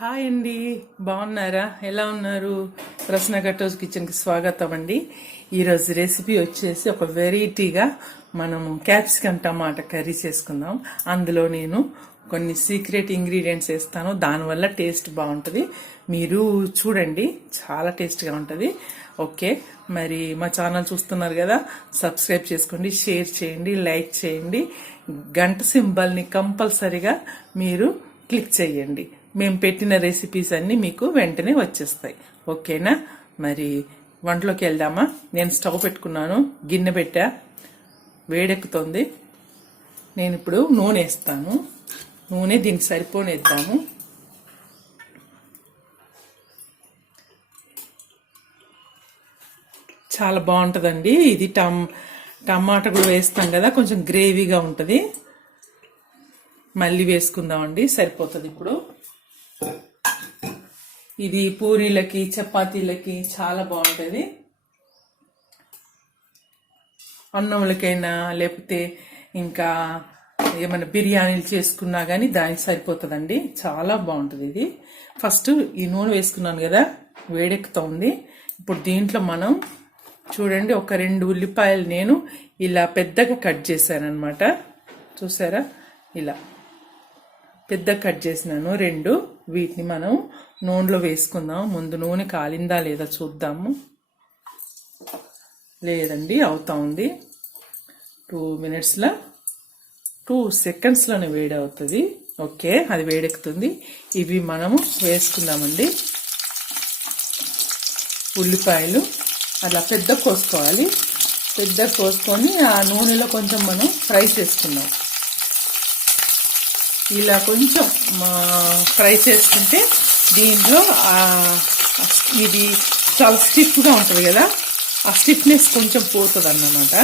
Hi అండి, బాగున్నారా? ఎలా ఉన్నారు? ప్రశ్న కట్టోజ్ కిచెన్కి స్వాగతం అండి. ఈరోజు రెసిపీ వచ్చేసి ఒక వెరైటీగా మనము క్యాప్సికమ్ టమాటా కర్రీ చేసుకుందాం. అందులో నేను కొన్ని సీక్రెట్ ఇంగ్రీడియంట్స్ వేస్తాను, దానివల్ల టేస్ట్ బాగుంటుంది. మీరు చూడండి, చాలా టేస్ట్గా ఉంటుంది. ఓకే, మరి మా ఛానల్ చూస్తున్నారు కదా, సబ్స్క్రైబ్ చేసుకోండి, షేర్ చేయండి, లైక్ చేయండి, గంట సింబల్ని కంపల్సరిగా మీరు క్లిక్ చేయండి. మేము పెట్టిన రెసిపీస్ అన్నీ మీకు వెంటనే వచ్చేస్తాయి. ఓకేనా? మరి వంటలోకి వెళ్దామా? నేను స్టవ్ పెట్టుకున్నాను, గిన్నె పెట్టా, వేడెక్కుతుంది. నేను ఇప్పుడు నూనె వేస్తాను. నూనె దీనికి సరిపోనేద్దాము. చాలా బాగుంటుందండి ఇది. టమాటా కూడా వేస్తాం కదా, కొంచెం గ్రేవీగా ఉంటుంది. మళ్ళీ వేసుకుందామండి, సరిపోతుంది. ఇప్పుడు ఇది పూరీలకి చపాతీలకి చాలా బాగుంటుంది. అన్నంలకైనా లేకపోతే ఇంకా ఏమైనా బిర్యానీలు చేసుకున్నా కానీ దానికి సరిపోతుందండి, చాలా బాగుంటుంది ఇది. ఫస్ట్ ఈ నూనె వేసుకున్నాను కదా, వేడెక్కుతూ ఉంది. ఇప్పుడు దీంట్లో మనం చూడండి, ఒక 2 ఉల్లిపాయలు నేను ఇలా పెద్దగా కట్ చేశాను అనమాట. చూసారా? ఇలా పెద్ద కట్ చేసినాను 2. వీటిని మనం నూనెలో వేసుకుందాం. ముందు నూనె కాలిందా లేదా చూద్దాము. లేదండి, అవుతా ఉంది. 2 మినిట్స్లో 2 సెకండ్స్లోనే వేడి అవుతుంది. ఓకే, అది వేడెక్కుతుంది. ఇవి మనము వేసుకుందామండి. ఉల్లిపాయలు అలా పెద్ద కోసుకోవాలి. పెద్ద కోసుకొని ఆ నూనెలో కొంచెం మనం ఫ్రై చేసుకుందాం. ఇలా కొంచెం ఫ్రై చేసుకుంటే దీంట్లో ఇది చాలా స్టిఫ్గా ఉంటుంది కదా, ఆ స్టిఫ్నెస్ కొంచెం పోతుంది అన్నమాట.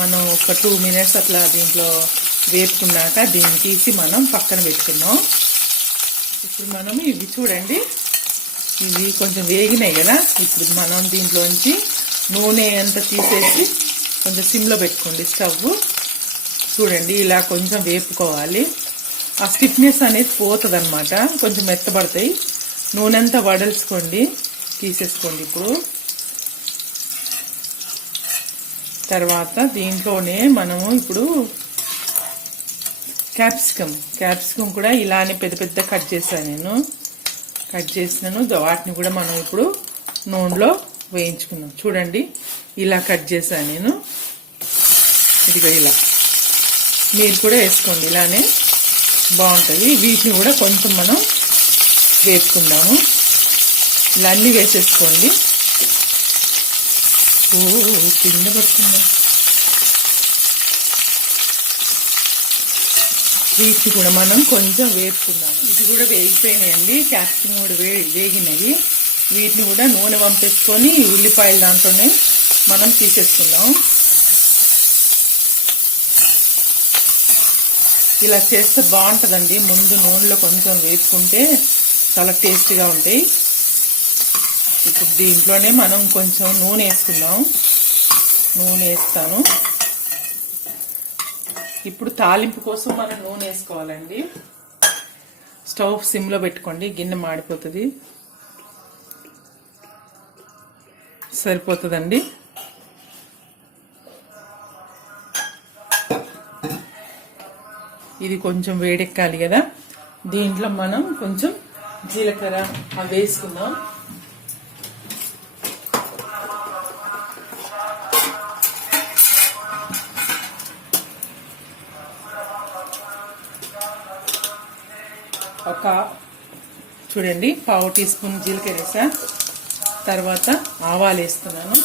మనం ఒక 2 మినిట్స్ అట్లా దీంట్లో వేపుకున్నాక దీన్ని తీసి మనం పక్కన పెట్టుకుందాం. ఇప్పుడు మనం ఇవి చూడండి, ఇవి కొంచెం వేగినాయి కదా. ఇప్పుడు మనం దీంట్లోంచి నూనె అంతా తీసేసి కొంచెం సిమ్లో పెట్టుకోండి స్టవ్. చూడండి, ఇలా కొంచెం వేపుకోవాలి. ఆ స్టిఫ్నెస్ అనేది పోతుంది అనమాట, కొంచెం మెత్తబడతాయి. నూనె అంతా వడల్చుకోండి, తీసేసుకోండి. ఇప్పుడు తర్వాత దీంట్లోనే మనము ఇప్పుడు క్యాప్సికమ్ కూడా ఇలానే పెద్ద పెద్ద కట్ చేశాను. వాటిని కూడా మనం ఇప్పుడు నూనెలో వేయించుకుందాం. చూడండి, ఇలా కట్ చేశాను నేను. ఇదిగో ఇలా మీరు కూడా వేసుకోండి, ఇలానే బాగుంటుంది. వీటిని కూడా కొంచెం మనం వేపుకుందాము. ఇలా అన్నీ వేసేసుకోండి. కింద పడుతుంది. వీటిని కూడా మనం కొంచెం వేపుకుందాము. ఇది కూడా వేగిపోయినాయండి, క్యాప్సికం కూడా వేగినవి. వీటిని కూడా నూనె పంపేసుకొని ఉల్లిపాయలు దాంట్లోనే మనం తీసేసుకుందాం. ఇలా చేస్తే బాగుంటుందండి. ముందు నూనెలో కొంచెం వేపుకుంటే చాలా టేస్టీగా ఉంటాయి. ఇప్పుడు దీంట్లోనే మనం కొంచెం నూనె వేసుకుందాం. నూనె వేస్తాను. ఇప్పుడు తాలింపు కోసం మనం నూనె వేసుకోవాలండి. స్టవ్ సిమ్లో పెట్టుకోండి, గిన్నె మాడిపోతుంది. సరిపోతుందండి. ఇది కొంచెం వేడెక్కాలి కదా, దీంట్లో మనం కొంచెం జీలకర్ర అవి వేసుకుందాం. చూడండి, 1/2 టీ స్పూన్ జీలకర్ర వేసా. తర్వాత ఆవాలు వేస్తున్నాను.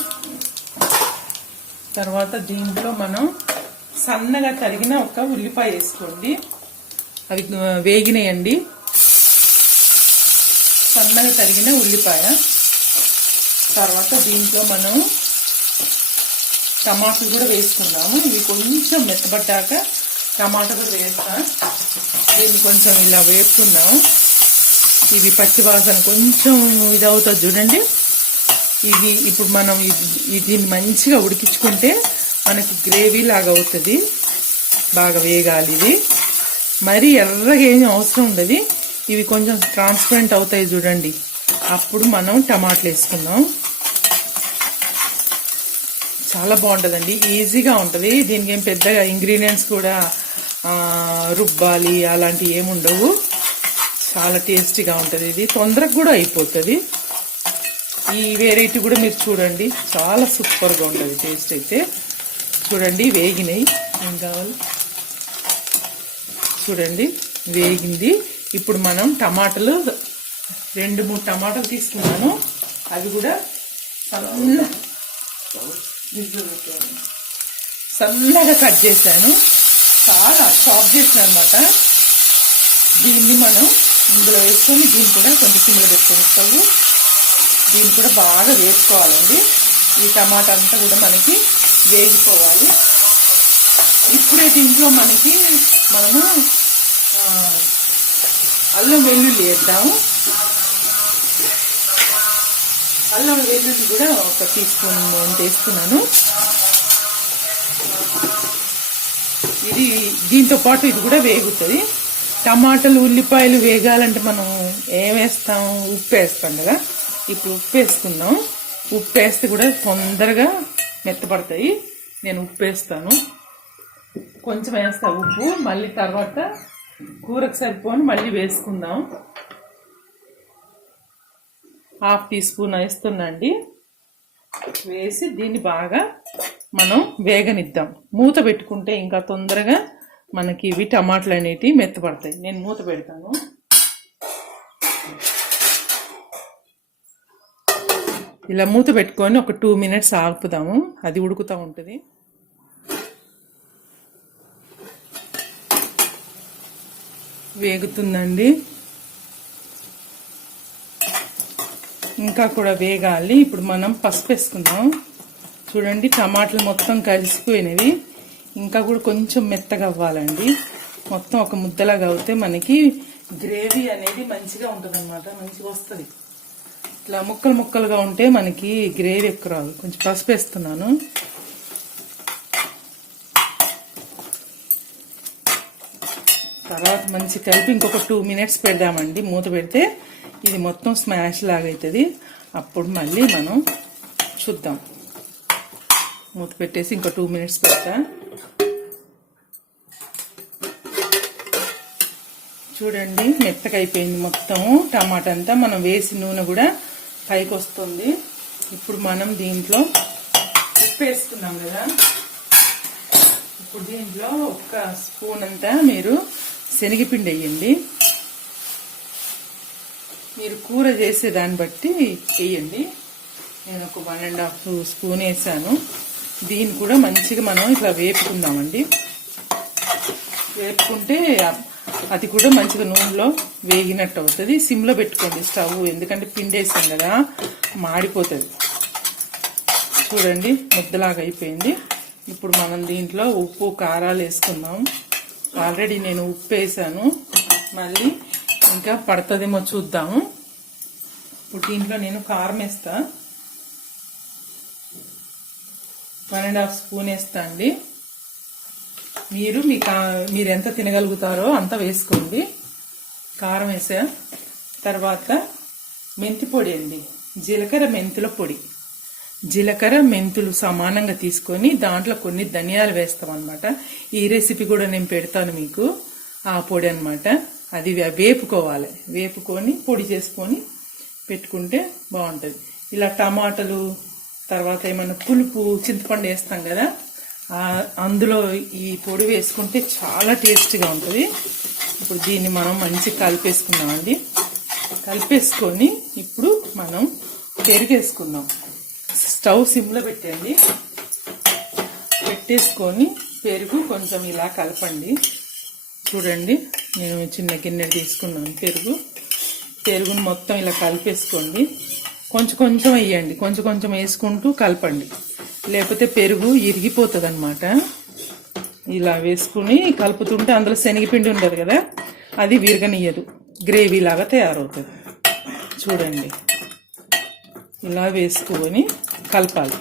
తర్వాత దీంట్లో మనం సన్నగా తరిగిన ఒక ఉల్లిపాయ వేసుకోండి. అవి వేగినాయండి, సన్నగా తరిగిన ఉల్లిపాయ. తర్వాత దీంట్లో మనం టమాటాలు కూడా వేసుకుందాము. ఇవి కొంచెం మెత్తబడ్డాక టమాటా కూడా వేస్తాం. దీన్ని కొంచెం ఇలా వేపుకుందాము. ఇవి పచ్చివాసన కొంచెం ఇదవుతుంది చూడండి. ఇవి ఇప్పుడు మనం దీన్ని మంచిగా ఉడికించుకుంటే మనకి గ్రేవీ లాగా అవుతుంది. బాగా వేగాలి. ఇది మరీ ఎర్రగా ఏమీ అవసరం ఉండదు. ఇవి కొంచెం ట్రాన్స్పరెంట్ అవుతాయి చూడండి, అప్పుడు మనం టమాటాలు వేసుకుందాం. చాలా బాగుంటుందండి, ఈజీగా ఉంటుంది. దీనికి ఏం పెద్దగా ఇంగ్రీడియంట్స్ కూడా రుబ్బాలి అలాంటివి ఏమి ఉండవు. చాలా టేస్టీగా ఉంటుంది, ఇది తొందరగా కూడా అయిపోతుంది. ఈ వెరైటీ కూడా మీరు చూడండి, చాలా సూపర్గా ఉంటుంది టేస్ట్ అయితే. చూడండి వేగినాయి, ఏం కావాలి చూడండి, వేగింది. ఇప్పుడు మనం టమాటాలు 2-3 టమాటాలు తీసుకున్నాను, అవి కూడా సన్నగా కట్ చేశాను, చాలా చాప్ చేసాను అనమాట. దీన్ని మనం ఇందులో వేసుకొని దీన్ని కూడా కొంచెం సిమ్లో పెట్టుకొని స్టవ్, దీన్ని కూడా బాగా వేసుకోవాలండి. ఈ టమాటా అంతా కూడా మనకి వేగిపోవాలి. ఇప్పుడే దీంట్లో మనము అల్లం వెల్లుల్లి వేద్దాము. అల్లం వెల్లుల్లి కూడా 1 టీ స్పూన్ వేస్తున్నాను. ఇది దీంతో పాటు ఇది కూడా వేగుతుంది. టమాటాలు ఉల్లిపాయలు వేగాలంటే మనం ఏం వేస్తాం, ఉప్పు వేస్తాం కదా. ఇప్పుడు ఉప్పు వేసుకుందాం. ఉప్పు వేస్తే కూడా తొందరగా మెత్తపడతాయి. నేను ఉప్పు వేస్తాను, కొంచెం వేస్తా ఉప్పు, మళ్ళీ తర్వాత కూరకు సరిపోని మళ్ళీ వేసుకుందాం. 1/2 టీ స్పూన్ వేస్తున్నాండి. వేసి దీన్ని బాగా మనం వేగనిద్దాం. మూత పెట్టుకుంటే ఇంకా తొందరగా మనకి ఇవి టమాటాలు అనేటివి మెత్తపడతాయి. నేను మూత పెడతాను. ఇలా మూత పెట్టుకొని ఒక 2 మినిట్స్ ఆపుదాము, అది ఉడుకుతూ ఉంటుంది. వేగుతుందండి, ఇంకా కూడా వేగాలి. ఇప్పుడు మనం పసుపు వేసుకుందాం. చూడండి టమాటాలు మొత్తం కలిసిపోయినవి, ఇంకా కూడా కొంచెం మెత్తగా అవ్వాలండి. మొత్తం ఒక ముద్దలాగా అవుతే మనకి గ్రేవీ అనేది మంచిగా ఉంటుంది అన్నమాట, మంచిగా వస్తుంది. ఇట్లా ముక్కలు ముక్కలుగా ఉంటే మనకి గ్రేవీ ఎక్కువ రాదు. కొంచెం పసుపు వేస్తున్నాను. తర్వాత మంచి కలిపి ఇంకొక 2 మినిట్స్ పెడదామండి. మూత పెడితే ఇది మొత్తం స్మాష్ లాగా అవుతుంది. అప్పుడు మళ్ళీ మనం చూద్దాం. మూత పెట్టేసి ఇంకో 2 మినిట్స్ పెడతా. చూడండి మెత్తగా అయిపోయింది మొత్తం టమాటా అంతా. మనం వేసి నూనె కూడా పైకి వస్తుంది. ఇప్పుడు మనం దీంట్లో ఉప్పు వేసుకున్నాం కదా, ఇప్పుడు దీంట్లో 1 స్పూన్ అంతా మీరు శనగపిండి వేయండి. మీరు కూర చేసే దాన్ని బట్టి వేయండి. నేను ఒక 1.5 స్పూన్ వేసాను. దీన్ని కూడా మంచిగా మనం ఇట్లా వేపుకుందామండి. వేపుకుంటే అది కూడా మంచిగా నూనెలో వేగినట్టు అవుతుంది. సిమ్లో పెట్టుకోండి స్టవ్, ఎందుకంటే పిండి వేసాం కదా, మాడిపోతుంది. చూడండి ముద్దలాగా అయిపోయింది. ఇప్పుడు మనం దీంట్లో ఉప్పు కారాలు వేసుకుందాం. ఆల్రెడీ నేను ఉప్పు వేసాను, మళ్ళీ ఇంకా పడుతుందేమో చూద్దాము. ఇప్పుడు దీంట్లో నేను కారం వేస్తా, 1.5 స్పూన్ వేస్తా అండి. మీరు ఎంత తినగలుగుతారో అంత వేసుకోండి. కారం వేసా. తర్వాత మెంతి పొడి అండి, జీలకర్ర మెంతుల పొడి. జీలకర్ర మెంతులు సమానంగా తీసుకొని దాంట్లో కొన్ని ధనియాలు వేస్తాం అనమాట. ఈ రెసిపీ కూడా నేను పెడతాను మీకు, ఆ పొడి అనమాట. అది వేపుకోవాలి, వేపుకొని పొడి చేసుకొని పెట్టుకుంటే బాగుంటుంది. ఇలా టమాటాలు, తర్వాత ఏమన్నా పులుపు చింతపండు వేస్తాం కదా, అందులో ఈ పొడి వేసుకుంటే చాలా టేస్టీగా ఉంటుంది. ఇప్పుడు దీన్ని మనం మంచిగా కలిపేసుకుందామండి. కలిపేసుకొని ఇప్పుడు మనం పెరుగేసుకుందాం. స్టవ్ సిమ్లో పెట్టండి, పెట్టేసుకొని పెరుగు కొంచెం ఇలా కలపండి. చూడండి నేను చిన్న గిన్నె తీసుకున్నాను పెరుగుని మొత్తం ఇలా కలిపేసుకోండి. కొంచెం కొంచెం వేయండి, కొంచెం కొంచెం వేసుకుంటూ కలపండి, లేకపోతే పెరుగు ఇరిగిపోతుంది అనమాట. ఇలా వేసుకుని కలుపుతుంటే అందులో శనగపిండి ఉండదు కదా, అది విరగనియ్యదు, గ్రేవీ లాగా తయారవుతుంది. చూడండి ఇలా వేసుకొని కలపాలి,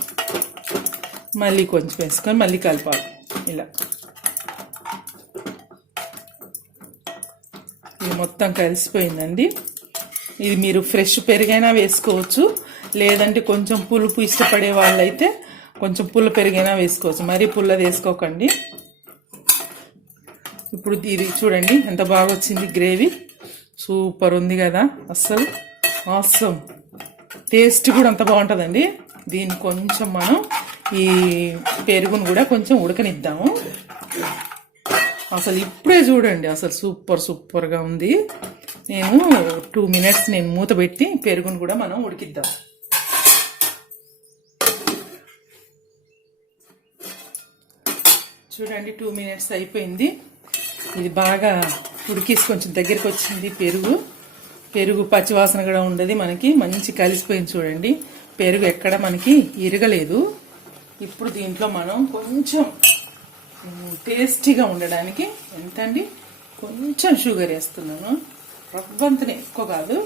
మళ్ళీ కొంచెం వేసుకొని మళ్ళీ కలపాలి. ఇది మొత్తం కలిసిపోయిందండి. ఇది మీరు ఫ్రెష్ పెరుగైనా వేసుకోవచ్చు, లేదంటే కొంచెం పులుపు ఇష్టపడే వాళ్ళైతే కొంచెం పుల్ల పెరుగైనా వేసుకోవచ్చు, మరీ పుల్లది వేసుకోకండి. ఇప్పుడు ఇది చూడండి ఎంత బాగా వచ్చింది గ్రేవీ, సూపర్ ఉంది కదా, అస్సలు ఆసమ్. టేస్ట్ కూడా అంత బాగుంటుందండి. దీన్ని కొంచెం మనం ఈ పెరుగును కూడా కొంచెం ఉడకనిద్దాము. అసలు ఇప్పుడే చూడండి, అసలు సూపర్గా ఉంది. నేను 2 minutes నేను మూత పెట్టి పెరుగును కూడా మనం ఉడికిద్దాం. చూడండి 2 minutes అయిపోయింది. ఇది బాగా ఉడికేసి కొంచెం దగ్గరికి వచ్చింది. పెరుగు పచ్చివాసన కూడా ఉండదు, మనకి మంచి కలిసిపోయింది. చూడండి పెరుగు ఎక్కడ మనకి ఇరగలేదు. ఇప్పుడు దీంట్లో మనం కొంచెం టేస్టీగా ఉండడానికి ఎంతండి కొంచెం షుగర్ వేస్తున్నాను, రవ్వంతనే, ఎక్కువ కాదు.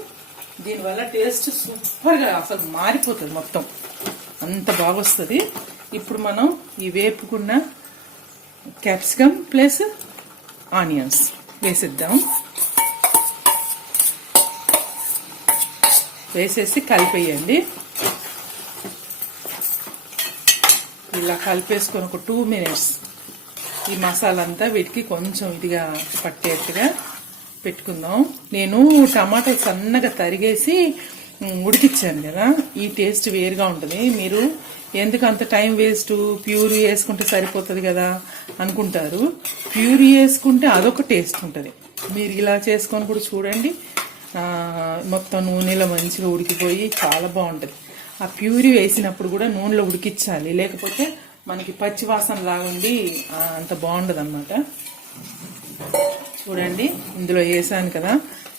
దీనివల్ల టేస్ట్ సూపర్గా అసలు మారిపోతుంది, మొత్తం అంత బాగొస్తుంది. ఇప్పుడు మనం ఈ వేపుకున్న క్యాప్సికమ్ ప్లస్ ఆనియన్స్ వేసేద్దాం. వేసేసి కలిపేయండి. ఇలా కలిపేసుకొని ఒక 2 minutes ఈ మసాలా అంతా వీటికి కొంచెం ఇదిగా పట్టేట్టుగా పెట్టుకుందాం. నేను టమాటా సన్నగా తరిగేసి ఉడికిచ్చాను కదా, ఈ టేస్ట్ వేరుగా ఉంటుంది. మీరు ఎందుకు అంత టైం వేస్ట్, ప్యూరీ వేసుకుంటే సరిపోతుంది కదా అనుకుంటారు. ప్యూరీ వేసుకుంటే అదొక టేస్ట్ ఉంటుంది. మీరు ఇలా చేసుకొని కూడా చూడండి, మొత్తం నూనెలో మంచిగా ఉడికిపోయి చాలా బాగుంటుంది. ఆ ప్యూరీ వేసినప్పుడు కూడా నూనెలో ఉడికించాలి, లేకపోతే మనకి పచ్చి వాసన లాగుండి అంత బాగుండదు అన్నమాట. చూడండి ఇందులో వేసాను కదా.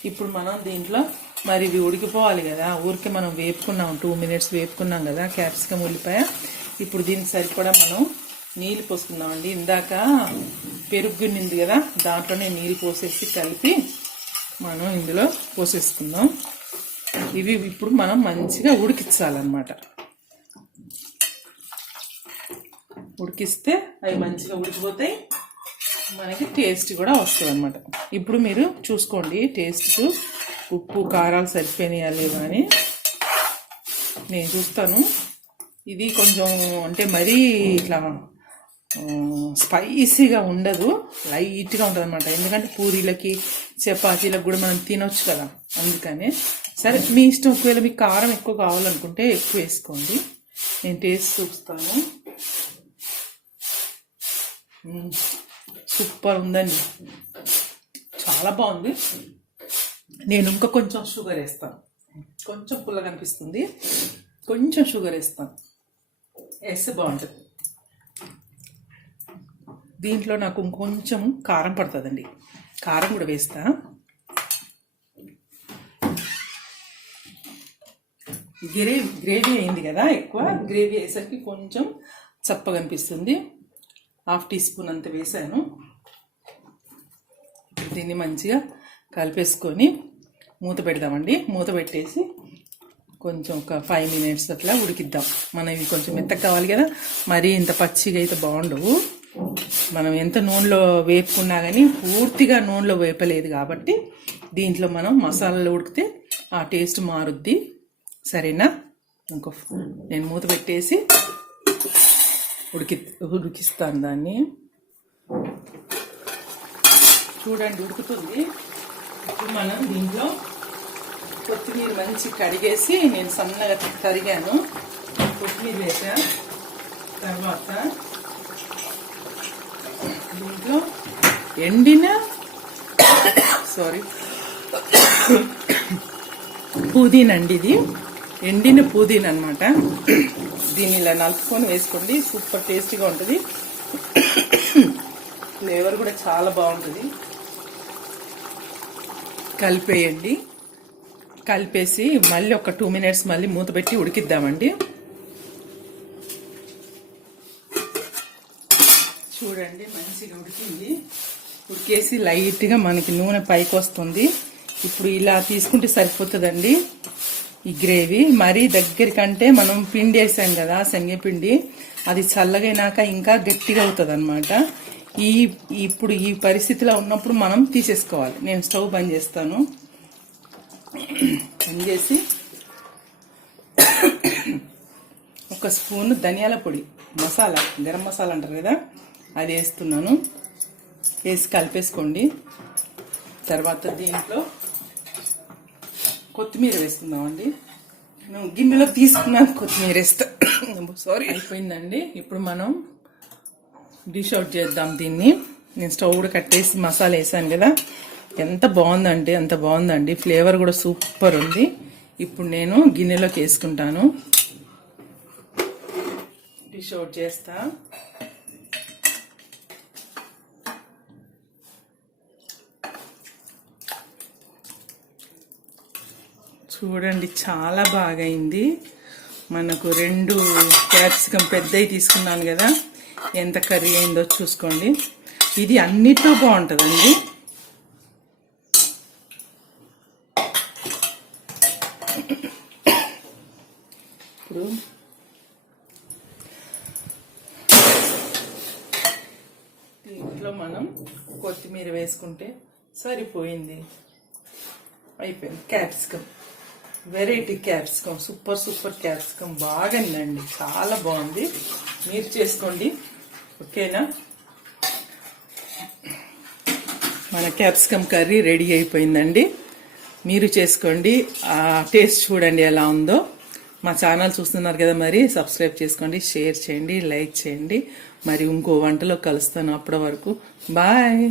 ఇప్పుడు మనం దీంట్లో మరి ఇవి ఉడికిపోవాలి కదా, ఊరికే మనం వేపుకున్నాం, 2 minutes వేపుకున్నాం కదా క్యాప్సికమ్ ఉల్లిపాయ. ఇప్పుడు దీనికి సరిపడా మనం నీళ్ళు పోసుకుందామండి. ఇందాక పెరుగు నింది కదా, దాంట్లోనే నీళ్ళు పోసేసి కలిపి మనం ఇందులో పోసేసుకుందాం. ఇవి ఇప్పుడు మనం మంచిగా ఉడికించాలన్నమాట. ఉడికిస్తే అవి మంచిగా ఉడికిపోతాయి, మనకి టేస్ట్ కూడా వస్తుంది అన్నమాట. ఇప్పుడు మీరు చూసుకోండి టేస్ట్కు ఉప్పు కారాలు సరిపోయినాయా లేవా అని నేను చూస్తాను. ఇది కొంచెం అంటే మరీ ఇట్లా స్పైసీగా ఉండదు, లైట్గా ఉంటుంది అనమాట. ఎందుకంటే పూరీలకి చపాతీలకు కూడా మనం తినొచ్చు కదా, అందుకని. సరే మీ ఇష్టం, ఒకవేళ మీకు కారం ఎక్కువ కావాలనుకుంటే ఎక్కువ వేసుకోండి. నేను టేస్ట్ చూస్తాను. సూపర్ ఉందండి, చాలా బాగుంది. నేను ఇంకా కొంచెం షుగర్ వేస్తాను, కొంచెం పుల్లగా అనిపిస్తుంది, కొంచెం షుగర్ వేస్తాను, వేస్తే బాగుంటుంది. దీంట్లో నాకు ఇంకొంచెం కారం పడుతుందండి, కారం కూడా వేస్తా. గ్రేవీ అయింది కదా, ఎక్కువ గ్రేవీ వేసరికి కొంచెం చప్పగా అనిపిస్తుంది. 1/2 teaspoon అంత వేసాను. దీన్ని మంచిగా కలిపేసుకొని మూత పెడదామండి. మూత పెట్టేసి కొంచెం ఒక 5 minutes అట్లా ఉడికిద్దాం. మనం ఇవి కొంచెం మెత్తగా కావాలి కదా, మరీ ఇంత పచ్చిగా అయితే బాగుండవు. మనం ఎంత నూనెలో వేపుకున్నా కానీ పూర్తిగా నూనెలో వేపలేదు కాబట్టి దీంట్లో మనం మసాలాలు ఉడికితే ఆ టేస్ట్ మారుద్ది. సరేనా? నేను మూత పెట్టేసి ఉడికిస్తాను దాన్ని. చూడండి ఉడుకుతుంది. ఇప్పుడు మనం దీంట్లో కొత్తిమీర మంచి కడిగేసి నేను సన్నగా తరిగాను, కొత్తిమీర వేసా. తర్వాత దీంట్లో పుదీనా అండి, ఇది ఎండిన పుదీనా అనమాట. దీన్ని ఇలా నలుపుకొని వేసుకోండి, సూపర్ టేస్టీగా ఉంటుంది. ఫ్లేవర్ కూడా చాలా బాగుంటుంది. కలిపేయండి. కలిపేసి మళ్ళీ ఒక 2 minutes మళ్ళీ మూత పెట్టి ఉడికిద్దామండి. చూడండి మంచిగా ఉడికింది. ఉడికేసి లైట్గా మనకి నూనె పైకి వస్తుంది. ఇప్పుడు ఇలా తీసుకుంటే సరిపోతుందండి ఈ గ్రేవీ. మరీ దగ్గరికంటే మనం పిండి వేసాం కదా, శనగపిండి, అది చల్లగైనాక ఇంకా గట్టిగా అవుతుంది అనమాట. ఇప్పుడు ఈ పరిస్థితిలో ఉన్నప్పుడు మనం తీసేసుకోవాలి. నేను స్టవ్ బంద్ చేస్తాను. బంద్ చేసి ఒక స్పూన్ ధనియాల పొడి మసాలా, గరం మసాలా అంటారు కదా, అది వేస్తున్నాను. వేసి కలిపేసుకోండి. తర్వాత దీంట్లో కొత్తిమీర వేస్తున్నామండి. నేను గిన్నెలో తీసుకున్నాను, కొత్తిమీర వేస్తా. సారీ, అయిపోయిందండి. ఇప్పుడు మనం డిష్ అవుట్ చేద్దాం దీన్ని. నేను స్టవ్ కూడా కట్టేసి మసాలా వేసాను కదా, ఎంత బాగుందంటే అంత బాగుందండి. ఫ్లేవర్ కూడా సూపర్ ఉంది. ఇప్పుడు నేను గిన్నెలోకి వేసుకుంటాను. డిష్ అవుట్ చేస్తా. చూడండి, చాలా బాగా అయింది. మనకు 2 క్యాప్సికం పెద్దవి తీసుకున్నాను కదా, ఎంత కర్రీ అయిందో చూసుకోండి. ఇది అన్నిట్లో బాగుంటుందండి. ఇప్పుడు దీంట్లో మనం కొత్తిమీర వేసుకుంటే సరిపోయింది. అయిపోయింది. Capsicum, variety capsicum, super capsicum బాగుందండి, చాలా బాగుంది. మీరు చేసుకోండి, ఓకేనా? మన క్యాప్సికం కర్రీ రెడీ అయిపోయిందండి. మీరు చేసుకోండి. ఆ టేస్ట్ చూడండి ఎలా ఉందో. మా ఛానల్ చూస్తున్నారు కదా, మరి సబ్స్క్రైబ్ చేసుకోండి, షేర్ చేయండి, లైక్ చేయండి. మరి ఇంకో వంటలో కలుస్తాను. అప్పటి వరకు బాయ్.